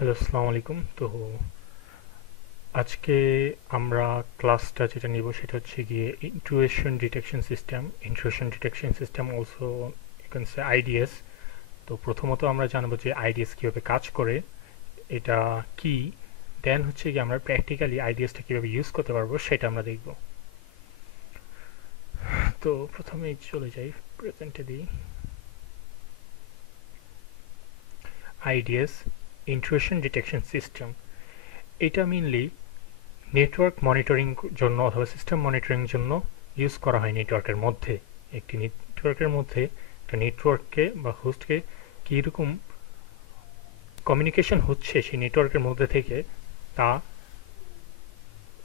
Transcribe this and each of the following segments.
Hello, আসসালামু আলাইকুম। তো আজকে আমরা ক্লাসটা যেটা নিব সেটা হচ্ছে গিয়ে intrusion detection system also you can say IDS. তো প্রথমত আমরা জানবো যে আইডিএস কীভাবে কাজ করে, এটা কি, দেন হচ্ছে গিয়ে আমরা প্র্যাকটিক্যালি আইডিএসটা কীভাবে ইউজ করতে পারবো সেটা আমরা দেখব। তো প্রথমেই চলে যাই, প্রেজেন্টে দিই। আইডিএস ইন্ট্রুশন ডিটেকশন সিস্টেম, এটা মেইনলি নেটওয়ার্ক মনিটরিং জন্য অথবা সিস্টেম মনিটরিং জন্য ইউজ করা হয় নেটওয়ার্কের মধ্যে। একটি নেটওয়ার্কের মধ্যে একটা নেটওয়ার্ককে বা হোস্টকে কীরকম কমিউনিকেশন হচ্ছে সেই নেটওয়ার্কের মধ্যে থেকে, তা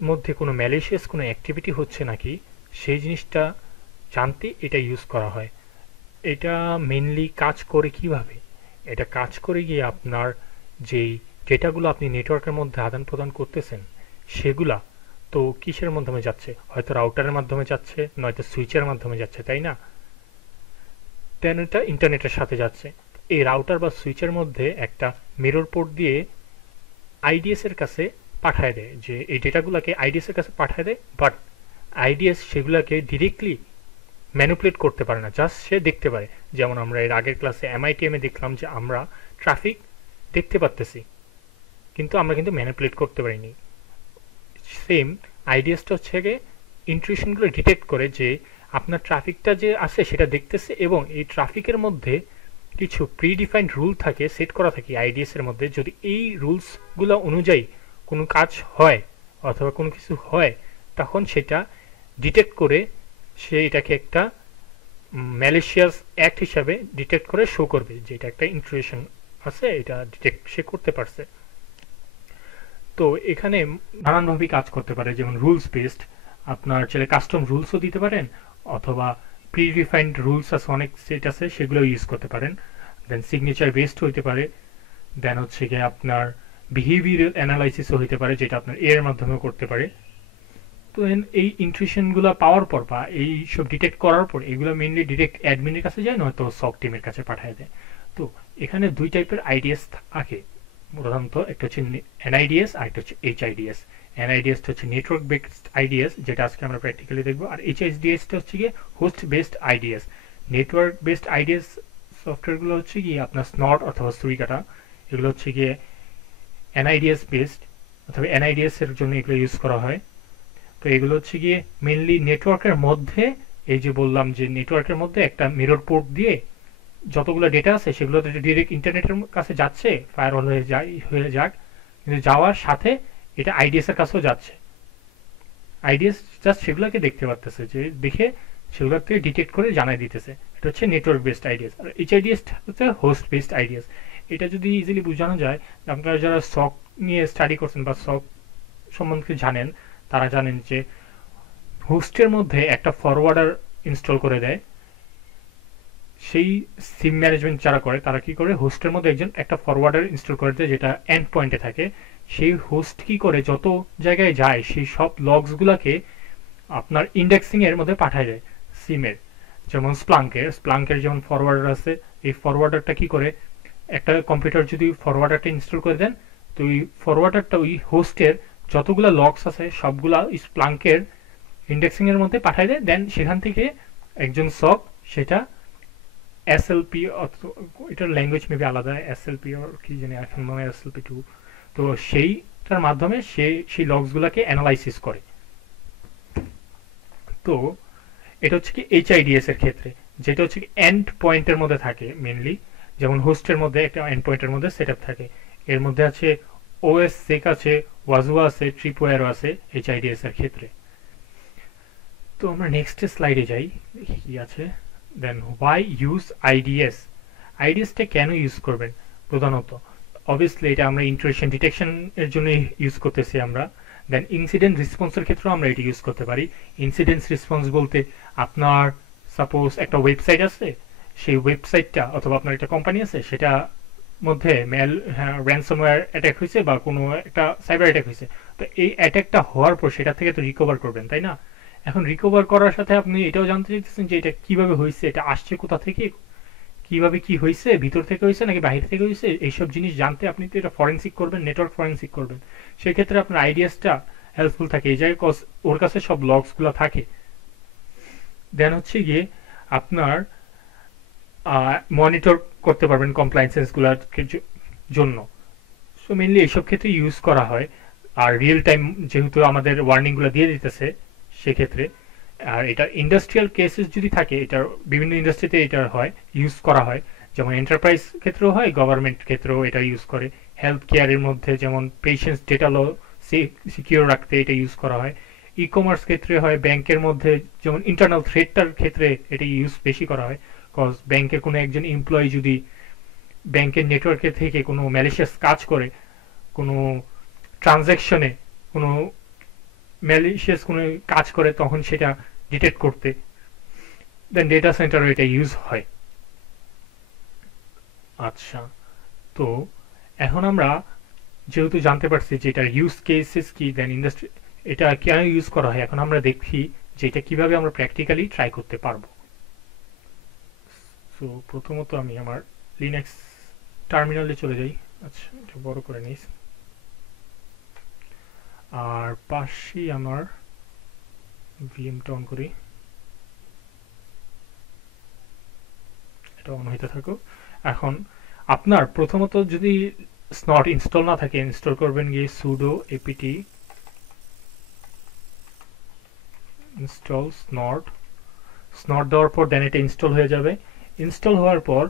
মধ্যে কোনো ম্যালিশিয়াস কোনো অ্যাক্টিভিটি হচ্ছে নাকি সেই জিনিসটা জানতে এটা ইউজ করা হয়। এটা মেনলি কাজ করে কিভাবে? এটা কাজ করে গিয়ে আপনার যেই ডেটাগুলো আপনি নেটওয়ার্কের মধ্যে আদান প্রদান করতেছেন সেগুলা তো কিসের মাধ্যমে যাচ্ছে? হয়তো রাউটারের মাধ্যমে যাচ্ছে, নয়তো সুইচের মাধ্যমে যাচ্ছে, তাই না? দেন এটা ইন্টারনেটের সাথে যাচ্ছে। এই রাউটার বা সুইচের মধ্যে একটা মিরর পোর্ট দিয়ে আইডিএস এর কাছে পাঠায় দেয়, যে এই ডেটাগুলোকে আইডিএস এর কাছে পাঠায় দেয়, বাট আইডিএস সেগুলোকে ডিরেক্টলি ম্যানিপুলেট করতে পারে না, জাস্ট সে দেখতে পারে। যেমন আমরা এর আগের ক্লাসে এমআইটিএম এ দেখলাম যে আমরা ট্রাফিক দেখতে পারতেছি, কিন্তু আমরা কিন্তু ম্যানিপুলেট করতে পারিনি। সেম আইডিএসটা হচ্ছে গিয়ে ইন্ট্রুশনগুলো ডিটেক্ট করে যে আপনার ট্রাফিকটা যে আছে সেটা দেখতেছে, এবং এই ট্রাফিকের মধ্যে কিছু প্রিডিফাইন্ড রুল থাকে, সেট করা থাকে আইডিএস এর মধ্যে। যদি এই রুলসগুলো অনুযায়ী কোনো কাজ হয় অথবা কোনো কিছু হয়, তখন সেটা ডিটেক্ট করে সে এটাকে একটা ম্যালিশিয়াস অ্যাক্ট হিসাবে ডিটেক্ট করে শো করবে যে এটা একটা ইন্ট্রুশন আছে, এটা ডিটেক্ট সে করতে পারছে। তো এখানে নানানভাবে কাজ করতে পারে, যেমন রুলস বেসড, আপনার চাইলে কাস্টম রুলসও দিতে পারেন, অথবা প্রি ডিফাইন্ড রুলস আছে, অনেক সেট আছে, সেগুলো ইউজ করতে পারেন। দেন সিগনেচার বেসড হইতে পারে। দেন হচ্ছে গিয়ে আপনার বিহেভিয়ারাল অ্যানালাইসিসও হইতে পারে, যেটা আপনার এর মাধ্যমে করতে পারে। তো এই ইন্টুইশনগুলো পাওয়ার পর বা এই সব ডিটেক্ট করার পর এগুলো মেইনলি ডিরেক্ট অ্যাডমিনের কাছে যায়, নয়তো সক টিমের কাছে পাঠিয়ে দেয়। তো এখানে দুই টাইপের আইডিএস থাকে প্রধানত, একটা হচ্ছে এনআইডিএস আর একটা হচ্ছে এইচআইডিএস। এনআইডিএস হচ্ছে নেটওয়ার্ক বেসড আইডিএস, যেটা আজকে আমরা প্র্যাকটিক্যালি দেখবো, আর এইচআইডিএসটা হচ্ছে গিয়ে host based IDs. Network based IDs সফটওয়্যারগুলো হচ্ছে গিয়ে আপনার স্নট অথবা সুইকাটা, এগুলো হচ্ছে গিয়ে এনআইডিএস বেসড অথবা এনআইডিএস এর জন্য এগুলো ইউজ করা হয়। তো এগুলো হচ্ছে গিয়ে মেনলি নেটওয়ার্কের মধ্যে, এই যে বললাম যে নেটওয়ার্কের মধ্যে একটা মিরর পোর্ট দিয়ে যতগুলো ডেটা আছে সেগুলো ডিরেক্ট ইন্টারনেটের কাছে যাচ্ছে, ফায়ার অল হয়ে যাক, কিন্তু যাওয়ার সাথে এটা আইডিএস এর কাছেও যাচ্ছে। আইডিএস জাস্ট সেগুলোকে দেখতে পারতেছে, যে দেখে সেগুলো থেকে ডিটেক্ট করে জানাই দিতেছে। এটা হচ্ছে নেটওয়ার্ক বেসড আইডিএস। আর এইচআইডিএস হচ্ছে হোস্ট বেসড আইডিএস। এটা যদি ইজিলি বোঝানো যায়, আপনারা যারা সক নিয়ে স্টাডি করছেন বা সক সম্বন্ধে জানেন, তারা জানেন যে হোস্টের মধ্যে একটা ফরওয়ার্ডার ইনস্টল করে দেয়। সেই সিম ম্যানেজমেন্ট যারা করে তারা কি করে, হোস্টের মধ্যে একটা ফরওয়ার্ডার ইনস্টল করে দেয়, যেটা এন্ড পয়েন্টে থাকে। সেই হোস্ট কি করে, যত জায়গায় যায় সেই সব লগসগুলোকে আপনার ইন্ডেক্সিং এর মধ্যে পাঠায় দেয় সিমের। যেমন স্প্লাঙ্কের যেমন ফরওয়ার্ডার আছে, এই ফরওয়ার্ডারটা কি করে, একটা কম্পিউটার যদি ফরওয়ার্ডারটা ইনস্টল করে দেন, তো ওই ফরওয়ার্ডারটা ওই হোস্টের যতগুলা লগস আছে সবগুলা স্প্লাঙ্কের ইন্ডেক্সিং এর মধ্যে পাঠায় দেয়। দেন সেখান থেকে একজন সক সেটা এসএলপি, এটার ল্যাঙ্গুয়েজ মেবি আলাদা, এসএলপি আর কি জানি, এখন মনে হয় এসএলপি 2। তো সেইটার মাধ্যমে সে সেই লগসগুলোকে অ্যানালাইসিস করে। তো এটা হচ্ছে কি এইচআইডিএস এর ক্ষেত্রে, যেটা হচ্ছে কি এন্ড পয়েন্টের মধ্যে থাকে মেনলি। যেমন হোস্টের মধ্যে একটা এন্ড পয়েন্টের মধ্যে সেট আপ থাকে, এর মধ্যে আছে ওএস সেক আছে, ওয়াজুয়া আছে, ট্রিপওয়্যারও আছে এইচআইডিএস এর ক্ষেত্রে। তো আমরা নেক্সট স্লাইডে যাই, কি আছে। দেন হোয়াই ইউজ আইডিএস, আইডিএসটা কেন ইউজ করবেন প্রধানত? অবভিয়াসলি এটা আমরা ইন্ট্রুশন ডিটেকশন এর জন্য ইউজ করতেছি আমরা। দেন ইনসিডেন্ট রেসপন্সের ক্ষেত্রেও আমরা এটা ইউজ করতে পারি। ইনসিডেন্ট রেসপন্স বলতে আপনার সাপোজ একটা ওয়েবসাইট আছে, সেই ওয়েবসাইটটা অথবা আপনার একটা কোম্পানি আছে, সেটা মধ্যে র্যানসমওয়্যার অ্যাটাক হয়েছে বা কোনো একটা সাইবার অ্যাটাক হয়েছে। তো এই অ্যাটাকটা হওয়ার পর সেটা থেকে তো রিকভার করবেন, তাই না? এখন রিকভার করার সাথে আপনি এটাও জানতে চাইতেছেন যে এটা কিভাবে হয়েছে, এটা আসছে কোথা থেকে, কিভাবে কি হয়েছে, ভিতর থেকে হয়েছে নাকি বাহির থেকে হয়েছে, এইসব জিনিস জানতে আপনি তো এটা ফরেন্সিক করবেন, নেটওয়ার্ক ফরেন্সিক করবেন। সেক্ষেত্রে আপনার আইডিয়াসটা হেল্পফুল থাকে এই জায়গায়, কজ ওর কাছে সব লগসগুলো থাকে। দেন হচ্ছে গিয়ে আপনার মনিটর করতে পারবেন কমপ্লায়েন্সেসগুলোর জন্য। সো মেনলি এইসব ক্ষেত্রে ইউজ করা হয়। আর রিয়েল টাইম যেহেতু আমাদের ওয়ার্নিংগুলো দিয়ে দিতেছে সেক্ষেত্রে। আর এটা ইন্ডাস্ট্রিয়াল কেসেস যদি থাকে, এটার বিভিন্ন ইন্ডাস্ট্রিতে এটা হয়, ইউজ করা হয়। যেমন এন্টারপ্রাইজ ক্ষেত্রেও হয়, গভর্নমেন্ট ক্ষেত্রেও এটা ইউজ করে। হেলথ কেয়ারের মধ্যে যেমন পেশেন্টস ডেটা ল সিকিউর রাখতে এটা ইউজ করা হয়। ই কমার্স ক্ষেত্রে হয়, ব্যাংকের মধ্যে যেমন ইন্টারনাল থ্রেটটার ক্ষেত্রে এটা ইউজ বেশি করা হয়। কজ ব্যাংকের কোনো একজন এমপ্লয়ি যদি ব্যাংকের নেটওয়ার্কে থেকে কোনো ম্যালিশিয়াস কাজ করে, কোনো ট্রানজ্যাকশনে কোনো ম্যালিশিয়াস কোনো কাজ করে, তখন সেটা ডিটেক্ট করতে দেন ডেটা সেন্টারে এটা ইউজ হয়। আচ্ছা, তো এখন আমরা যেহেতু জানতে পারছি যে এটার ইউজ কেসেস কি, দেন ইন্ডাস্ট্রি এটা কেন ইউজ করা হয়, এখন আমরা দেখি যে এটা কিভাবে আমরা প্র্যাকটিক্যালি ট্রাই করতে পারবো। সো প্রথমত আমি আমার লিনাক্স টার্মিনালে চলে যাই। আচ্ছা, এটা বড় করে নিই। আর পাশেই আমার ভিএমটা অন করি, এটা অন হইতে থাকুক। এখন আপনার প্রথমত যদি স্নট ইনস্টল না থাকে, ইনস্টল করবেন গিয়ে সুডো এপিটি ইনস্টল স্নট। স্নট দেওয়ার পর দেন এটা ইনস্টল হয়ে যাবে। ইনস্টল হওয়ার পর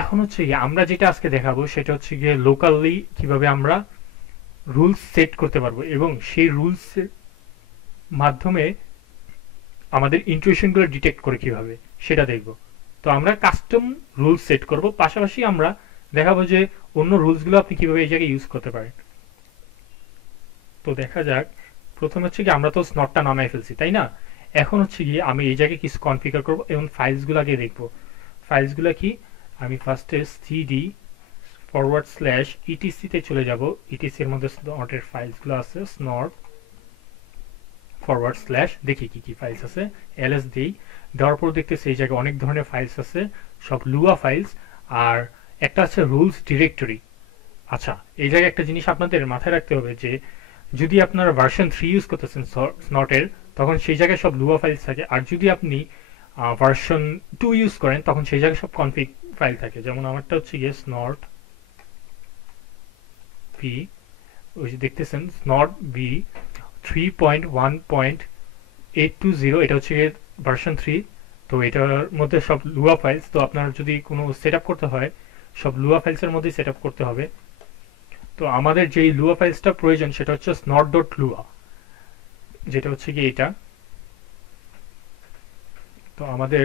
এখন হচ্ছে গিয়ে আমরা যেটা আজকে দেখাবো সেটা হচ্ছে গিয়ে লোকালি কিভাবে আমরা রুলস সেট করতে পারবো, এবং সেই রুলসের মাধ্যমে আমাদের ইন্টুইশনগুলো ডিটেক্ট করে কিভাবে সেটা দেখব। তো আমরা কাস্টম রুলস সেট করব, পাশাপাশি আমরা দেখাবো যে অন্য রুলসগুলো আপনি কিভাবে এই জায়গায় ইউজ করতে পারেন। তো দেখা যাক, প্রথমে হচ্ছে কি আমরা তো স্নটটা নামাই ফেলছি তাই না। এখন হচ্ছে গিয়ে আমি এই জায়গায় কিছু কনফিগার করব এবং ফাইলসগুলো আগে দেখব। ফাইলসগুলো কি, আমি ফার্স্টে সিডি ফরওয়ার্ড স্ল্যাশ ইটিসি তে চলে যাব। ইটিসি এর মধ্যে স্নটের ফাইলসগুলো আছে, স্নট ফরওয়ার্ড স্ল্যাশ, দেখি কি কি ফাইলস আছে। এলএস দিই, দেওয়ার পর দেখতেছি এই জায়গায় অনেক ধরনের ফাইলস আছে, সব লুয়া ফাইলস। আর একটা আছে রুলস ডিরেক্টরি। আচ্ছা, এই জায়গায় একটা জিনিস আপনাদের মাথায় রাখতে হবে যে যদি আপনারা ভার্সন 3 ইউজ করতেছেন স্নটের, তখন সেই জায়গায় সব লুয়া ফাইলস থাকে। আর যদি আপনি ভার্সন 2 ইউজ করেন, তখন সেই জায়গায় সব কনফিগ ফাইল থাকে। যেমন আমারটা হচ্ছে গিয়ে স্নট ভি, ওই যে দেখতেছেন স্নট ভি 3.1.820, এটা হচ্ছে ভার্সন 3। তো এটার মধ্যে সব লুয়া ফাইলস। তো আপনার যদি কোনো সেট করতে হয়, সব লুয়া ফাইলসের মধ্যেই সেট করতে হবে। তো আমাদের যেই লুয়া ফাইলসটা প্রয়োজন সেটা হচ্ছে স্নট ডট লুয়া, যেটা হচ্ছে কি এটা। তো আমাদের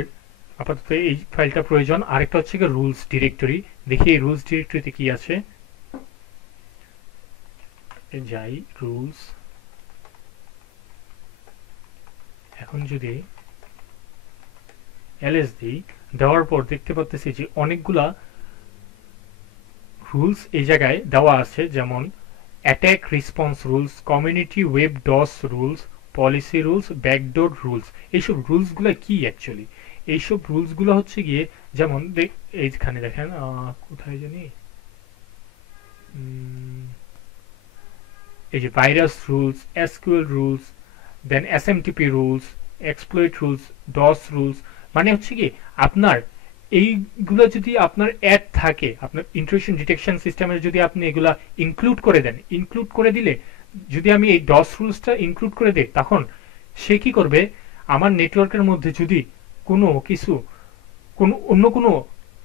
আপাতত এই ফাইলটা প্রয়োজন। আরেকটা হচ্ছে কি রুলস ডিরেক্টরি। দেখি এই রুলস ডিরেক্টরিতে কি আছে, যাই রুলস। এখন যদি এলএস দিই, দেওয়ার পর দেখতে পাচ্ছি যে অনেকগুলা রুলস এই জায়গায় দেওয়া আছে, যেমন attack response rules, community web DoS rules, policy rules, backdoor rules. এইসব রুলসগুলো কি অ্যাকচুয়ালি, এইসব রুলসগুলো হচ্ছে গিয়ে যেমন এইখানে দেখেন, কোথায় জানি, এই যে virus rules, SQL rules, then SMTP rules, exploit rules, DoS rules. মানে হচ্ছে কি আপনার এইগুলো যদি আপনার অ্যাড থাকে, আপনার ইন্ট্রুশন ডিটেকশন সিস্টেমে যদি আপনি এগুলা ইনক্লুড করে দেন, ইনক্লুড করে দিলে, যদি আমি এই ডস রুলসটা ইনক্লুড করে দিই, তখন সে কি করবে, আমার নেটওয়ার্কের মধ্যে যদি কোনো কিছু, কোনো অন্য কোনো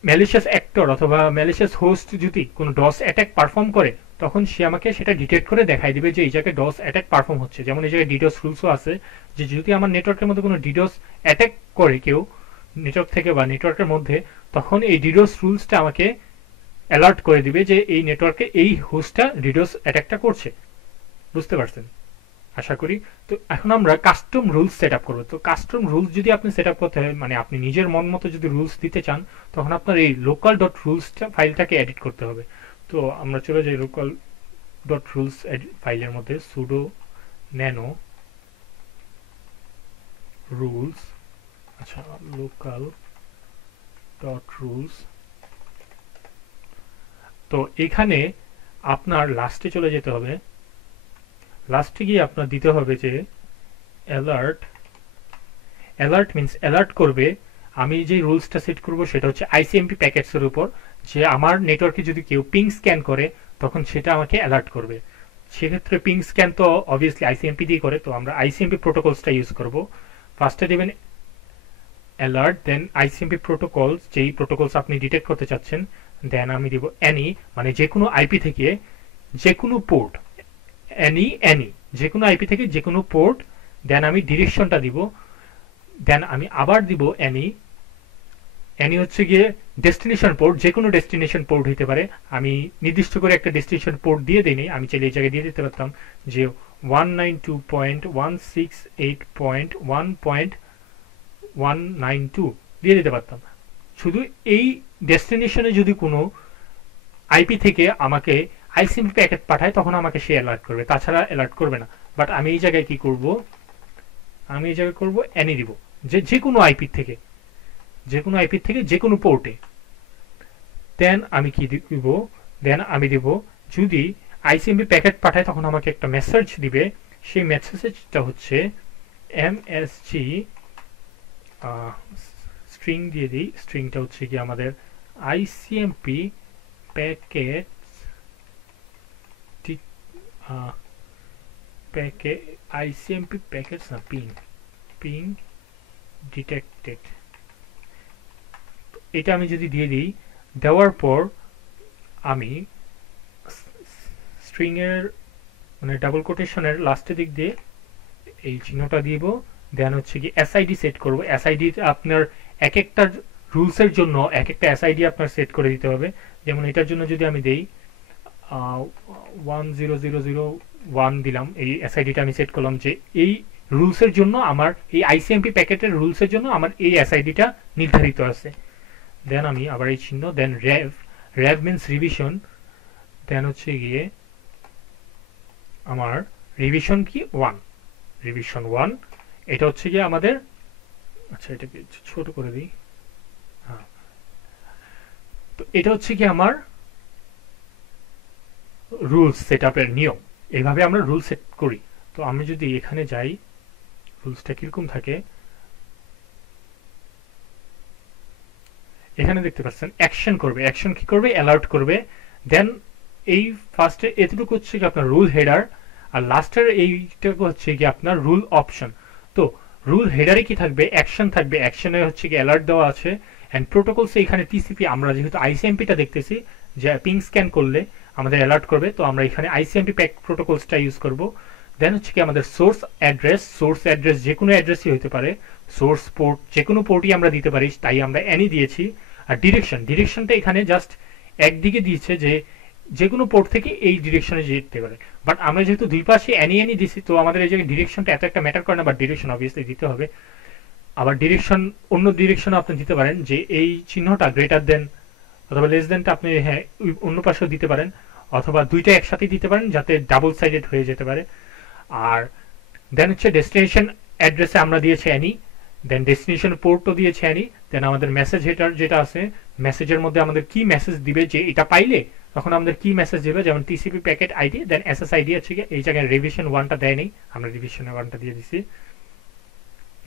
ম্যালিশিয়াস অ্যাক্টর অথবা ম্যালিশিয়াস হোস্ট যদি কোনো ডস অ্যাটাক পারফর্ম করে, তখন সে আমাকে সেটা ডিটেক্ট করে দেখাই দিবে যে এই জায়গায় ডস অ্যাটাক পারফর্ম হচ্ছে। যেমন এই জায়গায় ডিডোস রুলসও আছে, যে যদি আমার নেটওয়ার্কের মধ্যে কোনো ডিডোস অ্যাটাক করে কেউ নেটওয়ার্ক থেকে বা নেটওয়ার্কের মধ্যে, তখন এই ডিডোস রুলসটা আমাকে অ্যালার্ট করে দিবে যে এই নেটওয়ার্কে এই হোস্টটা ডিডোস অ্যাটাকটা করছে। বুঝতে পারছেন আশা করি। তো এখন আমরা কাস্টম রুলস সেট আপ করবো। তো কাস্টম রুলস যদি আপনি সেট আপ করতে হয়, মানে আপনি নিজের মন মতো যদি রুলস দিতে চান, তখন আপনার এই লোকাল ডট রুলসটা ফাইলটাকে এডিট করতে হবে। তো আমরা চলে যাই লোকাল ডট রুলস ফাইলের মধ্যে, সুডো ন্যানো রুলস। আচ্ছা, লোকাল ডট রুলস। তো এখানে আপনার লাস্টে চলে যেতে হবে, লাস্টে গিয়ে আপনার দিতে হবে যে অ্যালার্ট। অ্যালার্ট মিন্স অ্যালার্ট করবে, আমি যে রুলসটা সেট করব সেটা হচ্ছে আইসিএমপি প্যাকেটসের উপর, যে আমার নেটওয়ার্কে যদি কেউ পিং স্ক্যান করে তখন সেটা আমাকে অ্যালার্ট করবে। সেক্ষেত্রে পিং স্ক্যান তো অবভিয়াসলি আইসিএমপি দিয়ে করে, তো আমরা আইসিএমপি প্রোটোকলসটা ইউজ করব। ফার্স্টে দেবেন অ্যালার্ট, দেন আইসিএমপি প্রোটোকলস, যেই প্রোটোকলস আপনি ডিটেক্ট করতে চাচ্ছেন, দেন আমি দিব অ্যানি, মানে যে কোনো আইপি থেকে যে কোনো পোর্ট, অ্যানি যে কোনো আইপি থেকে যে কোনো পোর্ট, দেন আমি ডিরেকশনটা দিব, দেন আমি আবার দিব অ্যানি হচ্ছে গিয়ে ডেস্টিনেশন পোর্ট, যে কোনো ডেস্টিনেশন পোর্ট হইতে পারে, আমি নির্দিষ্ট করে একটা ডেস্টিনেশন পোর্ট দিয়ে দিইনি, আমি চাইলে এই জায়গায় দিয়ে দিতে পারতাম যে 192.168.1.192 দিয়ে দিতে পারতাম। শুধু এই ডেস্টিনেশনে যদি কোনো আইপি থেকে আমাকে আইসিএমপি প্যাকেট পাঠায় তখন আমাকে সে অ্যালার্ট করবে, তাছাড়া অ্যালার্ট করবে না। বাট আমি এই জায়গায় কি করব, আমি এই জায়গায় করব অ্যানি দিব, যে কোনো আইপি থেকে, যে কোনো আইপি থেকে যে কোনো পোর্টে। দেন আমি কি দিব, দেন আমি দিব যদি আইসিএমপি প্যাকেট পাঠায় তখন আমাকে একটা মেসেজ দিবে, সেই মেসেজটা হচ্ছে এমএসজি স্ট্রিং দিয়ে দিই, স্ট্রিংটা হচ্ছে কি আমাদের আইসিএমপি প্যাকেট আইসিএমপি প্যাকেটস না, পিং ডিটেক্টেড। এটা আমি যদি দিয়ে দিই, দেওয়ার পর আমি স্ট্রিং এর মানে ডাবল কোটেশনের লাস্টের দিক দিয়ে এই চিহ্নটা দিব, দেন হচ্ছে কি এসআইডি সেট করব। এসআইডি আপনার এক একটা রুলসের জন্য এক একটা এসআইডি আপনার সেট করে দিতে হবে। যেমন এটার জন্য যদি আমি দেই 10001 দিলাম, এই এসআইডিটা আমি সেট করলাম যে এই রুলসের জন্য আমার এই আইসিএমপি প্যাকেটের রুলসের জন্য আমার এই এসআইডিটা নির্ধারিত আছে। দেন আমি আবার এই চিহ্ন, দেন রেভ মিন্স রিভিশন, দেন হচ্ছে গিয়ে আমার রিভিশন কি 1, রিভিশন 1, এটা হচ্ছে গিয়ে আমাদের, আচ্ছা এটাকে ছোট করে দিই, হ্যাঁ, তো এটা হচ্ছে কি আমার রুলস সেটআপের নিয়ম, এইভাবে আমরা রুল সেট করি। তো আমি যদি এখানে যাই, রুলসটা কিরকম থাকে এখানে দেখতে পাচ্ছেন, অ্যাকশন করবে, অ্যাকশন কি করবে, অ্যালার্ট করবে। দেন এই ফার্স্টে এতটুকু হচ্ছে কি আপনার রুল হেডার, আর লাস্টের এইটুকু হচ্ছে কি আপনার রুল অপশন। তো রুল হেডারে কি থাকবে, অ্যাকশন থাকবে, অ্যাকশনে হচ্ছে কি অ্যালার্ট দেওয়া আছে, অ্যান্ড প্রোটোকলস এখানে টিসিপি, আমরা যেহেতু আইসিএমপিটা দেখতেছি যে পিং স্ক্যান করলে আমাদের অ্যালার্ট করবে, তো আমরা এখানে আইসিএমপি প্যাক প্রোটোকলসটা ইউজ করব। দেন হচ্ছে কি আমাদের সোর্স অ্যাড্রেস যে কোনো অ্যাড্রেসই হতে পারে, সোর্স পোর্ট যে কোনো পোর্টই আমরা দিতে পারি, তাই আমরা অ্যানি দিয়েছি। আর ডিরেকশনটা এখানে জাস্ট একদিকে দিয়েছে যে কোনো পোর্ট থেকে এই ডিরেকশনে যেতে পারে, বাট আমরা যেহেতু দুই পাশে অ্যানি দিছি, তো আমাদের এই জায়গায় ডিরেকশনটা এত একটা ম্যাটার করে না, বাট ডিরেকশন অবভিয়াসলি দিতে হবে। আবার ডিরেকশন অন্য ডিরেকশনে আপনি দিতে পারেন যে এই চিহ্নটা গ্রেটার দেন অথবা লেস দেনটা আপনি হ্যাঁ অন্য পাশেও দিতে পারেন, অথবা দুইটা একসাথে দিতে পারেন যাতে ডাবল সাইডেড হয়ে যেতে পারে। আর দেন হচ্ছে ডেস্টিনেশন অ্যাড্রেসে আমরা দিয়েছি অ্যানি, দেন ডেস্টিনেশন পোর্টও দিয়েছে অ্যানি, দেন আমাদের মেসেজ হেডার যেটা আছে, মেসেজের মধ্যে আমাদের কি মেসেজ দিবে, যে এটা পাইলে তখন আমাদের কি মেসেজ দিবে, যেমন টিসিপি প্যাকেট আইডি, দেন এসএসআইডি আছে, এই জায়গায় রিভিশন 1টা দেয়নি, আমরা রিভিশন 1টা দিয়ে দিছি।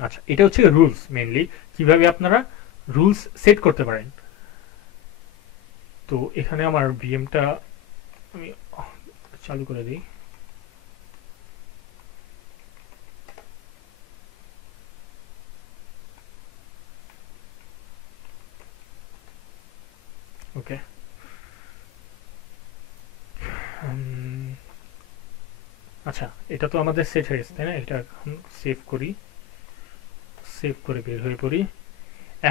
আচ্ছা, এটা হচ্ছে রুলস, মেইনলি কিভাবে আপনারা রুলস সেট করতে পারেন। তো এখানে আমার ভিএমটা আমি চালু করে দিই। ওকে, আচ্ছা এটা তো আমাদের সেট হয়ে গেছে তাই না, এটা এখন সেভ করি, সেভ করে বের হয়ে পড়ি।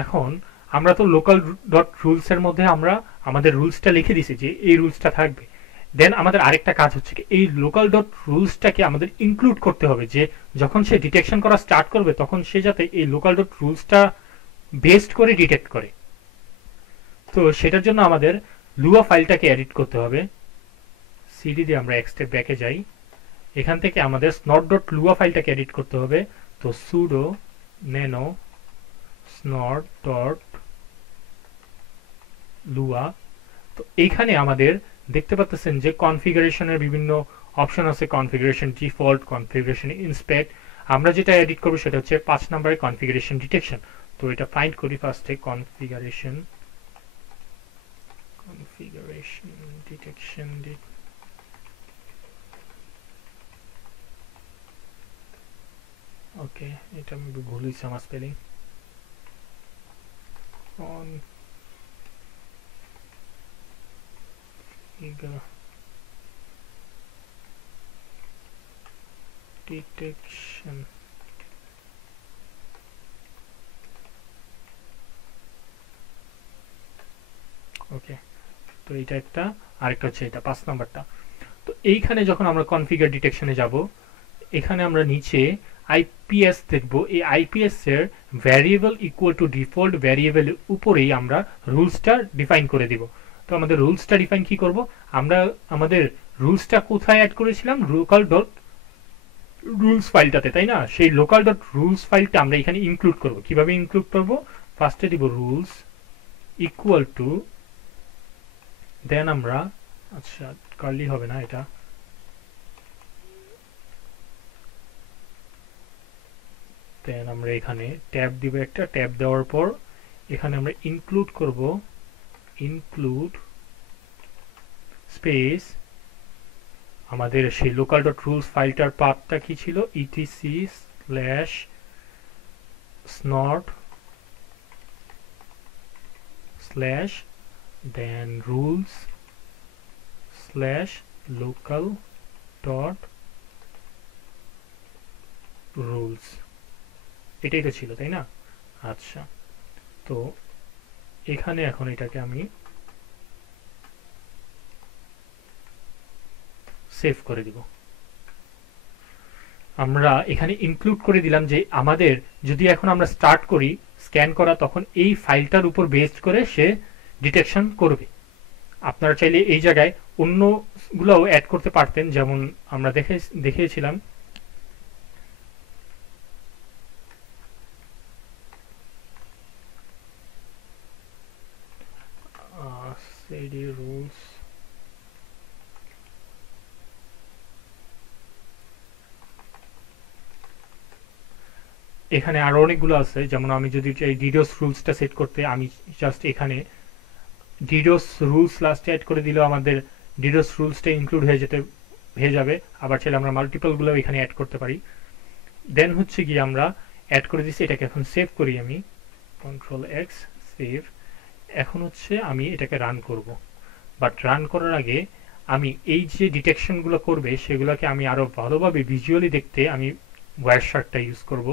এখন আমরা তো লোকাল ডট রুলস এর মধ্যে আমরা আমাদের রুলসটা লিখে দিছি যে এই রুলসটা থাকবে। দেন আমাদের আরেকটা কাজ হচ্ছে কি, এই লোকাল ডট রুলসটাকে আমাদের ইনক্লুড করতে হবে, যে যখন সে ডিটেকশন করা স্টার্ট করবে তখন সে যাতে এই লোকাল ডট রুলসটা বেসড করে ডিটেক্ট করে। তো সেটার জন্য আমাদের লুয়া ফাইলটাকে এডিট করতে হবে, সিডি দিয়ে আমরা এক স্টেপ ব্যাকে যাই, এখান থেকে আমাদের snort ডট লুয়া ফাইলটাকে এডিট করতে হবে। তো সুডো nano snort ডট লুয়া। তো এইখানে আমাদের দেখতে পাচ্ছেন যে কনফিগারেশনের বিভিন্ন অপশন আছে, কনফিগারেশন ডিফল্ট, কনফিগারেশন ইন্সপেক্ট। আমরা যেটা এডিট করবো সেটা হচ্ছে 5 নম্বরের কনফিগারেশন ডিটেকশন। তো এটা ফাইন্ড করি ফার্স্টে, কনফিগারেশন ডিটেকশন। ওকে, এটা আমি ভুল হয়েছে আমার স্পেলিং। ডিটেকশন, ওকে। তো এটা একটা, আরেকটা হচ্ছে এটা 5 নাম্বারটা। তো এইখানে যখন আমরা কনফিগার ডিটেকশনে যাব, এখানে আমরা নিচে আইপিএস দেখব। এই আইপিএস এর ভ্যারিয়েবল ইকুয়াল টু ডিফল্ট ভ্যারিয়েবলের উপরেই আমরা রুলসটা ডিফাইন করে দিব। তো আমাদের রুলসটা ডিফাইন কি করব, আমরা আমাদের রুলসটা কোথায় অ্যাড করেছিলাম, লোকাল ডট রুলস ফাইলটাতে, তাই না? সেই লোকাল ডট রুলস ফাইলটা আমরা এখানে ইনক্লুড করব। কিভাবে ইনক্লুড করব, ফার্স্টে দিব রুলস ইকুয়াল টু, দেন আমরা, আচ্ছা কার্লি হবে না এটা, দেন আমরা এখানে ট্যাব দিব একটা, ট্যাব দেওয়ার পর এখানে আমরা ইনক্লুড করব, ইনক্লুড স্পেস আমাদের সেই লোকাল ডট রুলস ফাইলটার পাথটা কি ছিল, ETC slash snort slash then rules slash local dot rules. এটাই তো ছিল, তাই না? আচ্ছা, তো এখানে এখন এটাকে আমি সেভ করে দিব। আমরা এখানে ইনক্লুড করে দিলাম যে আমাদের যদি এখন আমরা স্টার্ট করি স্ক্যান করা, তখন এই ফাইলটার উপর বেসড করে সে ডিটেকশন করবে। আপনারা চাইলে এই জায়গায় অন্যগুলোও অ্যাড করতে পারতেন, যেমন আমরা দেখিয়েছিলাম সিডি রুলস, এখানে আরো অনেকগুলো আছে। যেমন আমি যদি চাই ডিডোস রুলসটা সেট করতে, আমি জাস্ট এখানে ডিডোস রুলস লাস্টে অ্যাড করে দিলেও আমাদের ডিডোস রুলসটা ইনক্লুড হয়ে যাবে। আবার চাইলে আমরা মাল্টিপল গুলো এখানে অ্যাড করতে পারি। দেন হচ্ছে গিয়ে আমরা অ্যাড করে দিচ্ছি, এটাকে এখন সেভ করি আমি, কন্ট্রোল এক্স সেভ। এখন হচ্ছে আমি এটাকে রান করব, বাট রান করার আগে আমি এই যে ডিটেকশনগুলো করবে সেগুলোকে আমি আরো ভালোভাবে ভিজুয়ালি দেখতে আমি ওয়্যারশার্কটা ইউজ করব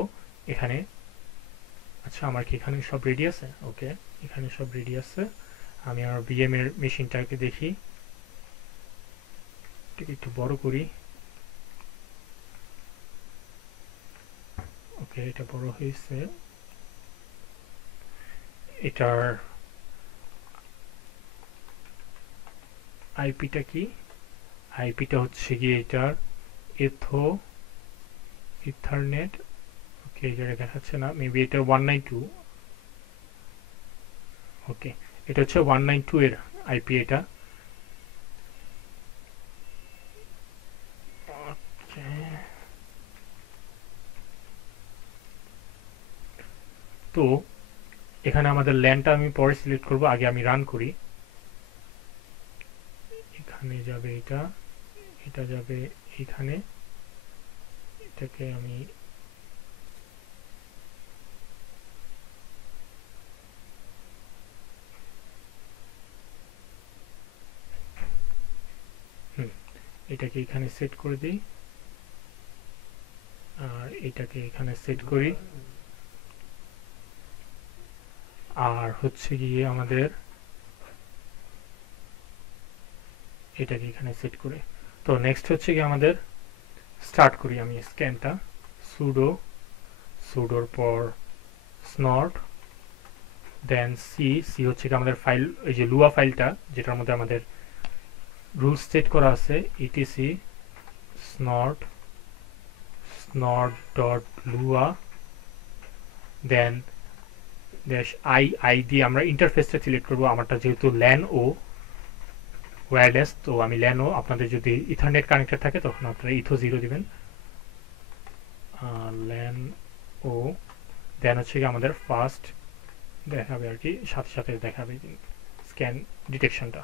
এখানে। আচ্ছা, আমার কি এখানে সব রেডি আছে? ওকে, এখানে সব রেডি আছে। আমি আমার বিএম এর মেশিনটাকে দেখি, একটু বড় করি। ওকে, এটা বড় হয়েছে। এটার আইপিটা কি, আইপিটা হচ্ছে গিয়ে এটার ইথারনেট। ওকে, এটা দেখাচ্ছে না, মেবি এটা 192। ওকে, এটা হচ্ছে 192 এর আইপি এটা। তো এখানে আমাদের ল্যান্ডটা আমি পরে সিলেক্ট করব, আগে আমি রান করি। এখানে যাবে এটা, এটা যাবে এখানে, এটাকে আমি এটাকে এখানে সেট করে দিই, আর এটাকে এখানে সেট করি। আর হচ্ছে গিয়ে আমাদের এটাকে এখানে সেট করে, তো নেক্সট হচ্ছে গিয়ে আমাদের স্টার্ট করি আমি স্ক্যানটা। সুডোর পর snort, দেন সি হচ্ছে কি আমাদের ফাইল, এই যে লুয়া ফাইলটা যেটার মধ্যে আমাদের রুলস সেট করা আছে, ETC snort dot Lua, then dash I, I দিয়ে আমরা ইন্টারফেসটা সিলেক্ট করবো। আমারটা যেহেতু ল্যান ও ওয়্যারলেস, তো আমি ল্যান ও, আপনাদের যদি ইথারনেট কানেক্টেড থাকে তখন আপনারা ইথো 0 দিবেন, ল্যান ও, দেন হচ্ছে কি আমাদের ফার্স্ট দেখাবে আর কি, সাথে সাথে দেখাবে স্ক্যান ডিটেকশনটা,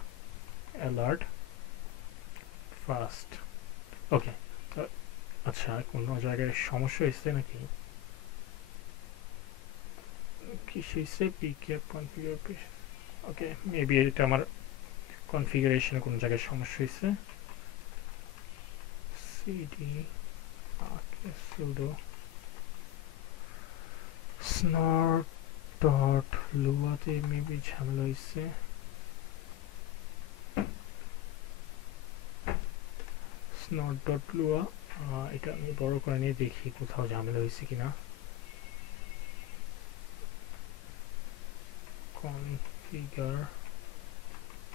অ্যালার্ট ফার্স্ট। ওকে, তো আচ্ছা কোনো জায়গায় সমস্যা হয়েছে নাকি, কি হয়েছে, পিকে কনফিগার, ওকে মেবি এটা আমার কনফিগারেশনে কোনো জায়গায় সমস্যা হয়েছে। সিডি sudo snort ডট লুয়াতে মেবি ঝামেলা হয়েছে। snort ডট লুয়া, এটা আমি বড় করে নিয়ে দেখি কোথাও ঝামেলা হয়েছে কিনা। কনফিগার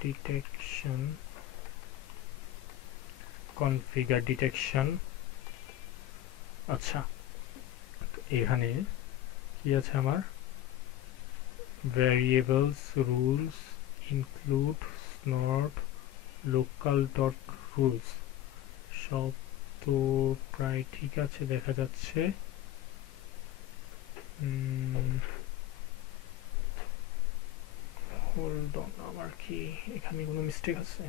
ডিটেকশন, কনফিগার ডিটেকশন, আচ্ছা এখানে কি আছে আমার, variables rules include snort local dot rules, সব তো প্রায় ঠিক আছে দেখা যাচ্ছে। হোল্ড অন, আমার কি এখানে কোনো মিস্টেক আছে,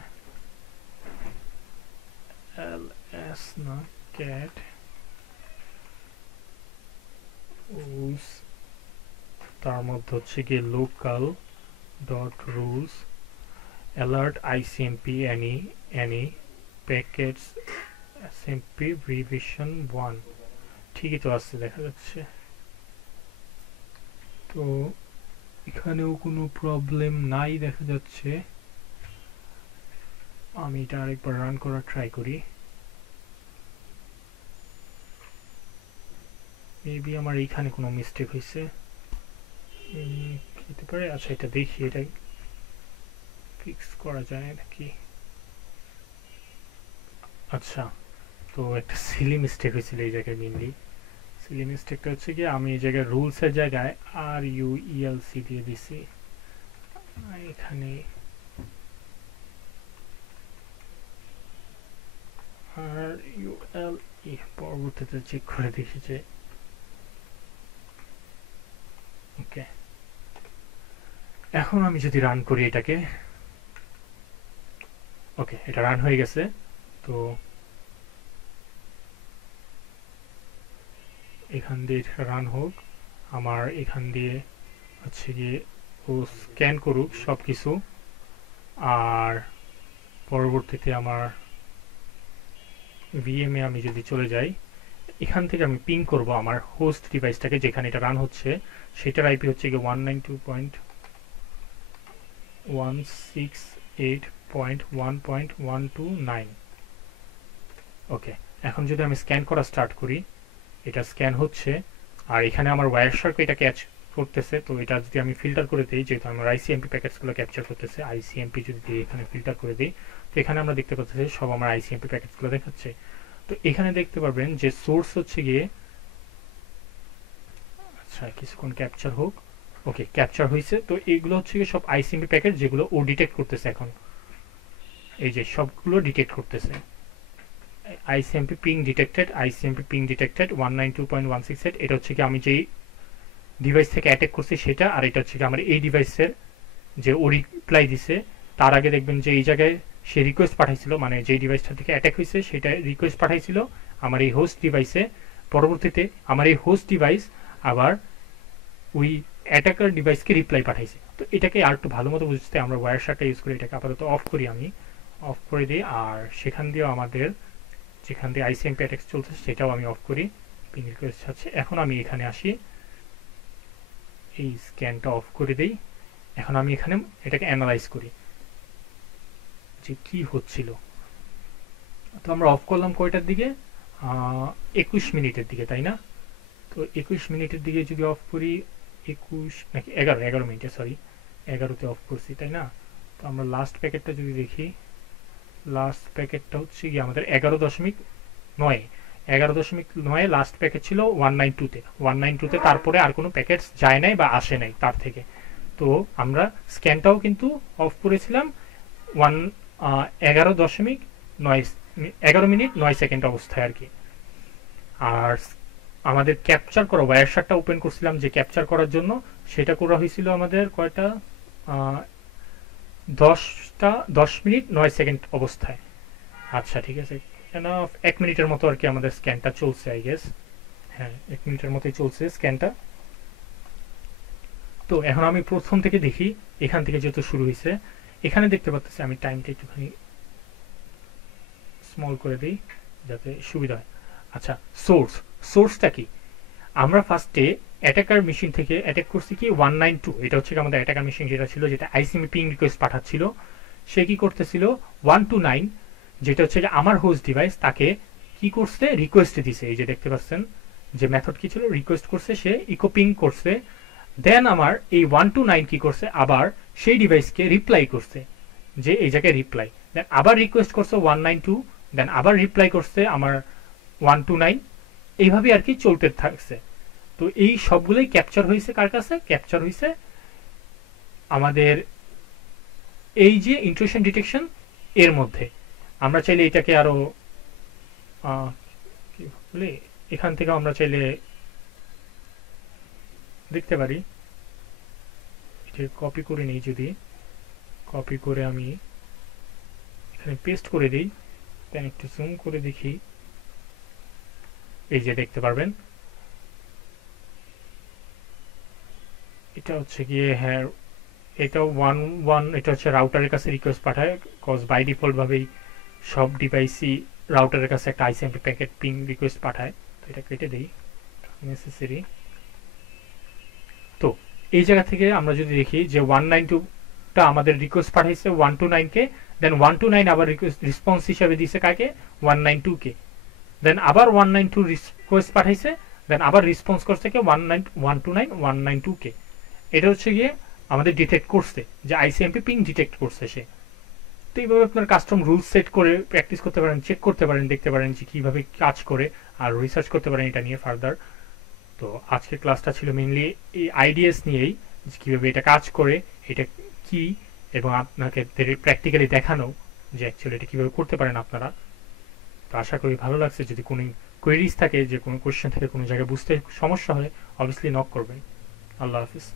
ls না cat rules, তার মধ্যে হচ্ছে কি local dot rules alert ICMP any packets SMP revision 1, ঠিকই তো আছে দেখা যাচ্ছে। তো এখানেও কোনো প্রবলেম নাই দেখা যাচ্ছে। আমি এটা আরেকবার রান করার ট্রাই করি, মেবি আমার এইখানে কোনো মিস্টেক হয়েছে হতে পারে। আচ্ছা এটা দেখি, এটা ফিক্স করা যায় নাকি। আচ্ছা, তো একটা সিলি মিস্টেক হয়েছিল এই জায়গায়, মেনলি সিলি মিস্টেকটা হচ্ছে কি আমি এই জায়গায় রুলসের জায়গায় RUELC দিয়ে দিছি, এখানে RULE, পরবর্তীতে চেক করে দেখি যে ওকে। এখন আমি যদি রান করি এটাকে, ওকে এটা রান হয়ে গেছে। তো এখান দিয়ে রান হোক, আমার এখান দিয়ে হচ্ছে গিয়ে ও স্ক্যান করুক সব কিছু, আর পরবর্তীতে আমার ভিএমে আমি যদি চলে যাই, এখান থেকে আমি পিং করব আমার হোস্ট ডিভাইসটাকে যেখানে এটা রান হচ্ছে, সেটার আইপি হচ্ছে গিয়ে 192.168.1.129। ওকে, এখন যদি আমি স্ক্যান করা স্টার্ট করি, এটা স্ক্যান হচ্ছে, আর এখানে আমার ওয়্যারশার্ক এটা ক্যাচ করতেছে। তো এটা যদি আমি ফিল্টার করে দিই, যেহেতু আমার আইসিএমপি প্যাকেটসগুলো ক্যাপচার করতেছে, আইসিএমপি যদি দিয়ে এখানে ফিল্টার করে দিই, তো এখানে আমরা দেখতে পাচ্ছি সব আমার আইসিএমপি প্যাকেটসগুলো দেখাচ্ছে। তো এখানে দেখতে পারবেন যে সোর্স হচ্ছে গিয়ে, আচ্ছা কিছুক্ষণ ক্যাপচার হোক, ওকে ক্যাপচার হয়েছে। তো এইগুলো হচ্ছে গিয়ে সব আইসিএমপি প্যাকেট যেগুলো ও ডিটেক্ট করতেছে, এখন এই যে সবগুলো ডিটেক্ট করতেছে। ICMP ping detected, ICMP ping detected 192.168, এটা হচ্ছে কি আমি যেই ডিভাইস থেকে অ্যাটাক করছি সেটা, আর এটা হচ্ছে কি আমার এই ডিভাইসের যে ও রিপ্লাই দিছে, তার আগে দেখবেন যে এই জায়গায় সে রিকোয়েস্ট পাঠাইছিল, মানে যেই ডিভাইসটা থেকে অ্যাটাক হয়েছে সেটা রিকোয়েস্ট পাঠাইছিল আমার এই হোস্ট ডিভাইসে। পরবর্তীতে আমার এই হোস্ট ডিভাইস আবার ওই অ্যাটাকার ডিভাইসকে রিপ্লাই পাঠাইছে। তো এটাকে আর একটু ভালো মতো বুঝতে আমরা ওয়্যারশার্কটা ইউজ করি, এটাকে আপাতত অফ করি, আমি অফ করে দিই, আর সেখান দিয়েও আমাদের যেখান দিয়ে আইসিএমপি অ্যাটাক চলছে সেটাও আমি অফ করি, পিং রিকোয়েস্ট আছে। এখন আমি এখানে আসি, এই স্ক্যানটা অফ করে দিই। এখন আমি এখানে এটাকে অ্যানালাইজ করি যে কি হচ্ছিল। তো আমরা অফ করলাম কয়টার দিকে, 21 মিনিটের দিকে, তাই না? তো 21 মিনিটের দিকে যদি অফ করি, 21 নাকি 11 মিনিটে, সরি 11তে অফ করছি, তাই না? তো আমরা লাস্ট প্যাকেটটা যদি দেখি, লাস্ট প্যাকেটটা হচ্ছে কি আমাদের 11.9, 11.9 লাস্ট প্যাকেট ছিল 192-তে 192-তে, তারপরে আর কোনো প্যাকেটস যায় নাই বা আসে নাই তার থেকে। তো আমরা স্ক্যানটাও কিন্তু অফ করেছিলাম 11.9 অবস্থায় আর কি। আর আমাদের ক্যাপচার করা ওয়্যারশাটটা ওপেন করছিলাম যে ক্যাপচার করার জন্য, সেটা করা হয়েছিল আমাদের কয়টা 10 মিনিট 9 সেকেন্ড অবস্থায়। আচ্ছা ঠিক আছে, 1 মিনিটের মতো আর কি আমাদের স্ক্যানটা চলছে আই গেস। হ্যাঁ 1 মিনিটের মতোই চলছে স্ক্যানটা। তো এখন আমি প্রথম থেকে দেখি, এখান থেকে যেহেতু শুরু হয়েছে, এখানে দেখতে পাচ্ছি আমি টাইমটা একটুখানি স্মল করে দিই যাতে সুবিধা হয়। আচ্ছা সোর্সটা কি, আমরা ফার্স্টে অ্যাটাকার মেশিন থেকে অ্যাটাক করছি কি 192, এটা হচ্ছে আমাদের অ্যাটাকার মেশিন যেটা ছিল, যেটা আইসিএমপি পিং রিকোয়েস্ট পাঠাচ্ছিল। সে কি করতেছিল 129, যেটা হচ্ছে আমার হোস্ট ডিভাইস, তাকে কি করছে রিকোয়েস্ট দিছে। এই যে দেখতে পাচ্ছেন যে মেথড কি ছিল, রিকোয়েস্ট করছে, সে ইকো পিং করছে। দেন আমার এই 129 কি করছে, আবার সেই ডিভাইসকে রিপ্লাই করছে যে এই জায়গায় রিপ্লাই, দেন আবার রিকোয়েস্ট করছে 192, দেন আবার রিপ্লাই করছে আমার 129, এইভাবে আর কি চলতে থাকছে। তো এই সবগুলোই ক্যাপচার হয়েছে কার কাছে, ক্যাপচার হয়েছে আমাদের এই যে ইন্ট্রুশন ডিটেকশন এর মধ্যে। আমরা চাইলে এটাকে আরো কি বলে, এখান থেকে আমরা চাইলে দেখতে পারি, এটা কপি করে নিই, যদি কপি করে আমি এখানে পেস্ট করে দিই, দেন একটু জুম করে দেখি, এই যে দেখতে পারবেন এটা হচ্ছে গিয়ে, হ্যাঁ এটা এটা হচ্ছে রাউটারের কাছে রিকোয়েস্ট পাঠায়, কজ বাই ডিফল্ট ভাবেই সব ডিভাইসই রাউটারের কাছে একটা আইসিএমপি প্যাকেট পিং রিকোয়েস্ট পাঠায়। তো এটা কেটে দিই নেসেসারি। তো এই জায়গা থেকে আমরা যদি দেখি যে 192টা আমাদের রিকোয়েস্ট পাঠাইছে 129-কে, দেন 129 আবার রেসপন্স হিসাবে দিছে কাকে, 192-কে, দেন আবার 192 রিকোয়েস্ট পাঠাইছে, দেন আবার রেসপন্স করছে কে 129 192-কে। এটা হচ্ছে গিয়ে আমাদের ডিটেক্ট করছে যে আইসিএমপি পিং ডিটেক্ট করছে সে। তো এইভাবে আপনার কাস্টম রুলস সেট করে প্র্যাকটিস করতে পারেন, চেক করতে পারেন, দেখতে পারেন যে কিভাবে কাজ করে, আর রিসার্চ করতে পারেন এটা নিয়ে ফার্দার। তো আজকের ক্লাসটা ছিল মেইনলি এই আইডিএস নিয়েই, যে কীভাবে এটা কাজ করে, এটা কি, এবং আপনাকে প্র্যাকটিক্যালি দেখানো যে অ্যাকচুয়ালি এটা কীভাবে করতে পারেন আপনারা। তো আশা করি ভালো লাগছে। যদি কোনো কোয়েরিজ থাকে, যে কোনো কোয়েশ্চেন থাকে, কোনো জায়গায় বুঝতে সমস্যা হয়, অবভিয়াসলি নক করবেন। আল্লাহ হাফিজ।